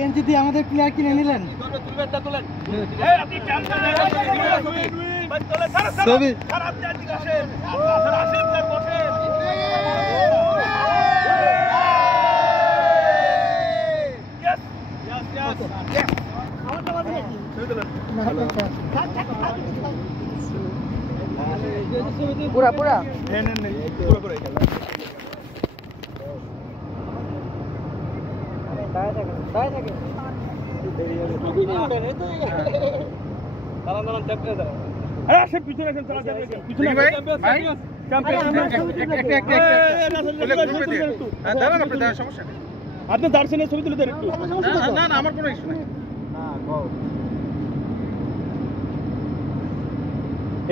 গেঞ্জি দিয়ে আমাদের প্লেয়ার কিনে নিলেন। পুরা পুরা আপনি দার্শনের ছবি তুলে দেন একটু। না না আমার কোনো ইস্যু নেই।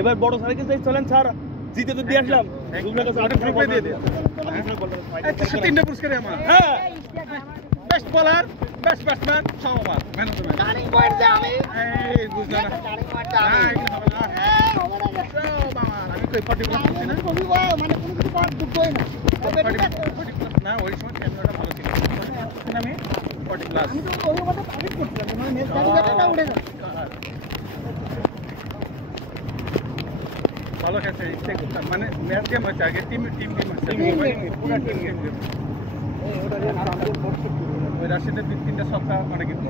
এবার বড় সাইকেল যাই চলেন স্যার, জিতে তো দিয়ে আসলাম। তিনটা পুরস্কার আমার। হ্যাঁ বেস্ট বোলার, বেস্ট ব্যাটসম্যান, সব আমার। Man of the match. Turning point যে আমি। এই বুঝলাম না। টার্নিং পয়েন্ট আমি। আমি কই পার্টিকুলার করছি না। মানে কোনো কিছু পাওয়ার দুটোই না। না ওই সময় ক্যামেরাটা ভালো ছিল। আমি পার্টিকুলার। আমি তো ওই মতো পাবলিক করছিলাম। মানে নেট গাড়িটা উড়ে গেল। ভালো খেলছে মানে ম্যাচ গেম হচ্ছে আগে টিম গেম হচ্ছে পুরো টিম গেম ওই রাশিদের তিনটা সপ্তাহ মানে কিন্তু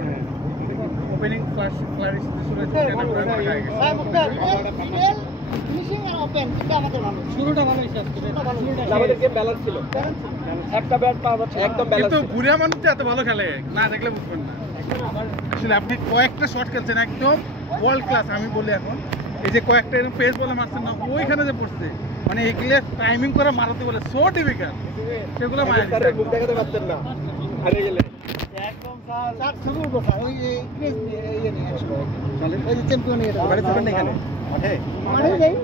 ওপেনিং ক্লাস শুরু হয়েছে ফিনিশিং আর ওপেন তিনটা আমাদের ভালো শুরুটা ভালো হয়েছে আমাদের গেম ব্যালেন্স ছিল একটা ব্যাট পাওয়া যাচ্ছে একদম ব্যালেন্স কিন্তু বুড়িয়া মানুষ এত ভালো খেলে না দেখলে বুঝবেন না আসলে আপনি কয়েকটা শট খেলছেন একদম ওয়ার্ল্ড ক্লাস আমি বলি এখন এই যে কয়েকটা এরকম পেস বলে মারছেন না ওইখানে যে পড়ছে মানে এগুলো টাইমিং করে মারাতে বলে সো ডিফিকাল্ট সেগুলো মায়ের মুখ দেখাতে পারতেন না হারিয়ে গেলে একদম স্যার শুরু কথা ওই ক্রেজ ইয়ে নিয়ে আসলে ওই যে চ্যাম্পিয়ন এটা মানে চ্যাম্পিয়ন এখানে মাঠে মাঠে যাই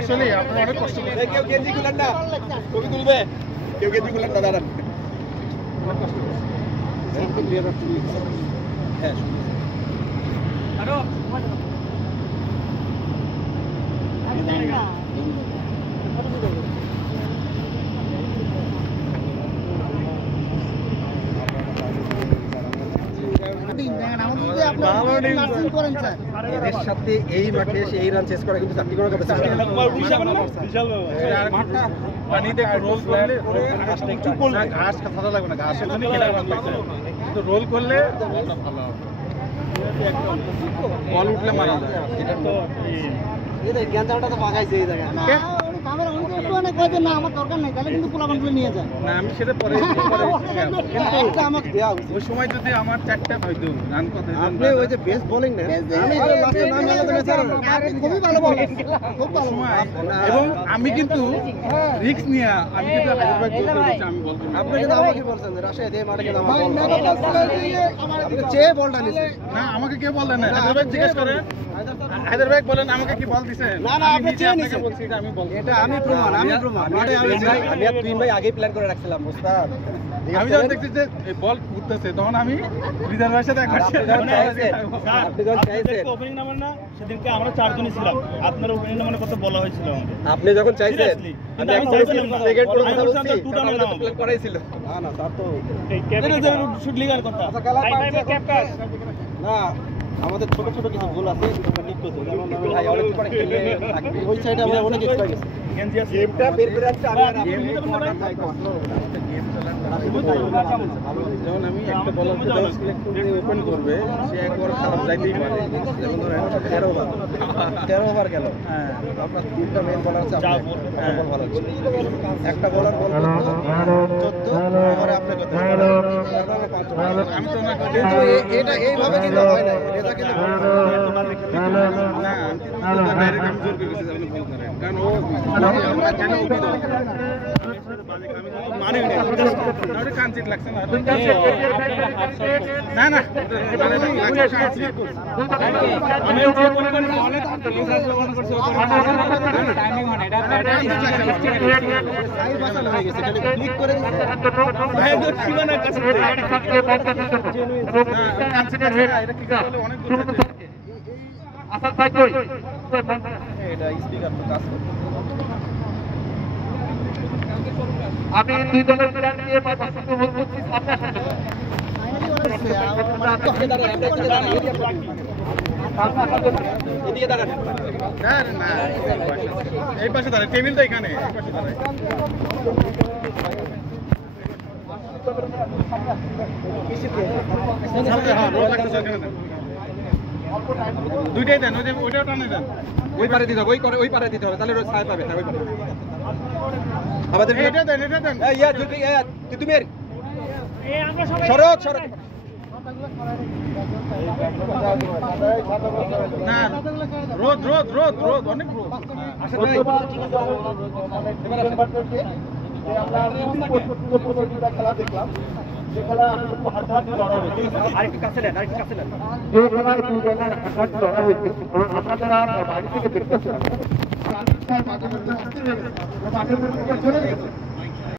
আসলে আপনারা অনেক কষ্ট করে কেউ গেঞ্জি খুলেন না ছবি তুলবে কেউ গেঞ্জি খুলেন না দাঁড়ান এদের সাথে এই মাঠে এসে এই রান চেস করা কিন্তু চাকরি করার কথা পানিতে রোল করলে ঘাস খাওয়া লাগবে না ঘাসের জন্য কিন্তু রোল করলে ভালো বল উঠলে মারা যায় এটা তো গেঞ্জাটা তো বাগাইছে এই জায়গায় আমার দরকার নেই তাহলে কিন্তু পোলাপানগুলো নিয়ে যায় না আমি সেটা পরে আমাকে দেওয়া ওই সময় যদি আমার চারটা হয়তো রান কথা আপনি ওই যে বেস্ট বোলিং না আমি খুবই ভালো বল খুব ভালো এবং আমি কিন্তু রিস্ক নিয়ে আমি কিন্তু হায়দ্রাবাদ আমি বলছি আপনি কিন্তু আমাকে বলছেন রাশিয়া দিয়ে মাঠে কিন্তু আমার চেয়ে বলটা নিছে না আমাকে কে বললেন না হায়দ্রাবাদ জিজ্ঞেস করে হায়দ্রাবাদ বলেন আমাকে কি বল দিছে না না আপনি চেয়ে নিছে বলছি এটা আমি বলছি এটা আমি প্রমাণ মাঠে আমি আর তুই ভাই আগেই প্ল্যান করে রাখছিলাম ওস্তাদ আমি যখন দেখছি যে এই বল ঘুরতেছে তখন আমি রিজার্ভের সাথে একবার আপনি যখন চাইছেন ওপেনিং নাম্বার না সেদিনকে আমরা চারজনই ছিলাম আপনার ওপেনিং নাম্বার কত বলা হয়েছিল আমাকে আপনি যখন চাইছেন আমি চাইছিলাম সেকেন্ড করে কথা বলছি আমাদের তো প্ল্যান করাই ছিল না না স্যার তো এই ক্যাপ্টেন শুট লিগার কথা আচ্ছা খেলা পাইছে ক্যাপ্টেন না আমাদের ছোট ছোট কিছু ভুল আছে আমরা ঠিক করতে যেমন আমি ভাই অনেক পরে খেলে থাকবে ওই সাইডে আমরা অনেক এক্সট্রা গেছে গেমটা বের করে আসছে আমি আর গেম কর্নার ভাই গেম চালান যেমন আমি একটা বলার একটু ওপেন করবে সে একবার খারাপ যাইতেই পারে যেমন ধরেন 13 ওভার গেল হ্যাঁ আপনার তিনটা মেন বলার আছে আপনার বল ভালো ছিল একটা বলার বল 14 ওভারে আপনি কত আমি তো না কিন্তু এটা এইভাবে কিন্তু হয় না এটা কিন্তু না ডাইরেক্ট আমি জোর করে গেছি আপনি বল করেন কারণ ও আমরা কেন মানে না কানচিত লাগছে না না না আমি যে বলে বলে টাইমিং হয় এটা সাইড বাসাল হয়ে গেছে খালি ক্লিক করে ভাই তো সীমানার কাছে কানচিত লাগছে এটা কি বলে অনেক দূর থেকে আসাদ ভাই কই এটা স্পিকার তো কাজ করতে আমি দুই দলের প্ল্যান নিয়ে বাস্তবায়ন করছি আপনার সাথে এই পাশে দাঁড়ায় টেবিল তো এখানে দুইটাই দেন ওইটাও টানে দেন ওই পারে দিতে হবে ওই পারে দিতে হবে তাহলে ছায়া পাবে ওই পারে আমাদের এটা দেন তুমি শরৎ না রোদ অনেক রোদ খেলা দেখলাম যে খেলা হাড্ডাহাড্ডি লড়া হয়েছে আরেকটু কাছে নেন যে খেলায় দুই দলের হাড্ডাহাড্ডি লড়া হয়েছে আপনারা বাড়ি থেকে দেখতেছেন চলে গেছে